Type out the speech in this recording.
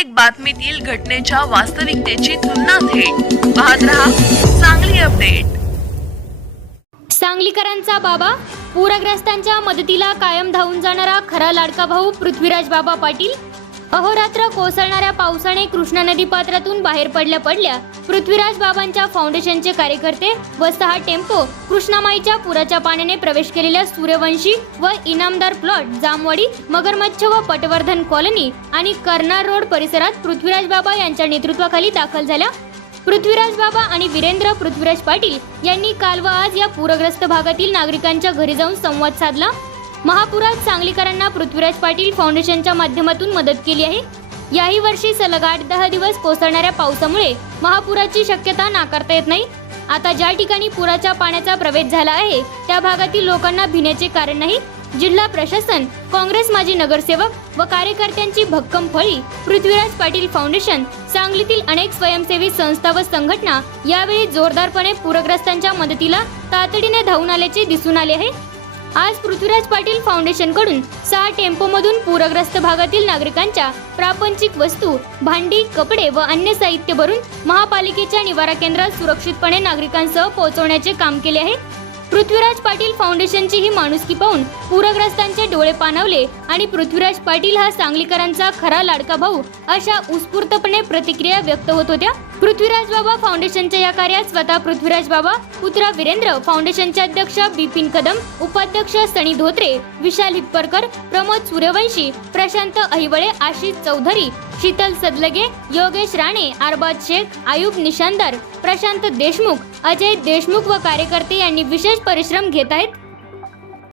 प्रत्येक बातमीतील घटनेच्या वास्तविकतेची तुलना थेट. पाहत रहा चांगली अपडेट सांगलीकरांचा बाबा पूरग्रस्तांच्या मदतीला कायम धावून जाणारा खरा लाडका भाऊ पृथ्वीराज बाबा पाटील अहोरात्र कोसळणाऱ्या पावसाने कृष्णा नदी पात्रातून बाहेर पडल्या पडल्या पृथ्वीराज बाबांच्या फाउंडेशनचे कार्यकर्ते व सहा टेम्पो कृष्णामाईच्या पुराच्या पाण्याने प्रवेश केलेल्या सूर्यवंशी व इनामदार प्लॉट जामवाडी मगरमच्छ व पटवर्धन कॉलनी आणि कर्नार रोड परिसरात पृथ्वीराज बाबा यांच्या नेतृत्वाखाली दाखल झाल्या. पृथ्वीराज बाबा आणि वीरेंद्र पृथ्वीराज पाटील यांनी काल व आज या पूरग्रस्त भागातील नागरिकांच्या घरी जाऊन संवाद साधला. महापुरात सांगलीकरांना पृथ्वीराज पाटील फाउंडेशनच्या माध्यमातून मदत केली आहे. याही वर्षी सलग आठ दहा दिवस कोसळणाऱ्या पावसामुळे महापुराची शक्यता नाकारता येत नाही. आता ज्या ठिकाणी पुराच्या पाण्याचा प्रवेश झाला आहे त्या भागातील लोकांना भिण्याचे कारण नाही. जिल्हा प्रशासन काँग्रेस माजी नगरसेवक व कार्यकर्त्यांची भक्कम फळी पृथ्वीराज पाटील फाउंडेशन सांगलीतील अनेक स्वयंसेवी संस्था व संघटना यावेळी जोरदारपणे पूरग्रस्तांच्या मदतीला तातडीने धावून आल्याचे दिसून आले आहे. आज पृथ्वीराज पाटील फाउंडेशनकडून सहा टेम्पोमधून पूरग्रस्त भागातील नागरिकांच्या प्रापंचिक वस्तू भांडी कपडे व अन्य साहित्य भरून महापालिकेच्या निवारा केंद्रात सुरक्षितपणे नागरिकांसह पोहोचवण्याचे काम केले आहे. पृथ्वीराज पाटील फाउंडेशनची ही माणुसकी पाहून पूरग्रस्तांचे डोळे पाणावले आणि पृथ्वीराज पाटील हा सांगलीकरांचा खरा लाडका भाऊ अशा उत्स्फूर्तपणे प्रतिक्रिया व्यक्त होत होत्या. पृथ्वीराज बाबा फाउंडेशनच्या या कार्यात स्वतः पृथ्वीराज बाबा पुत्रा वीरेंद्र फाउंडेशनचे अध्यक्ष बिपिन कदम उपाध्यक्ष सनी धोत्रे विशाल हिप्परकर प्रमोद सूर्यवंशी प्रशांत अहिवळे आशिष चौधरी शीतल सदलगे योगेश राणे अरबाज शेख आयुब निशानदार प्रशांत देशमुख अजय देशमुख व कार्यकर्ते यांनी विशेष परिश्रम घेत आहेत.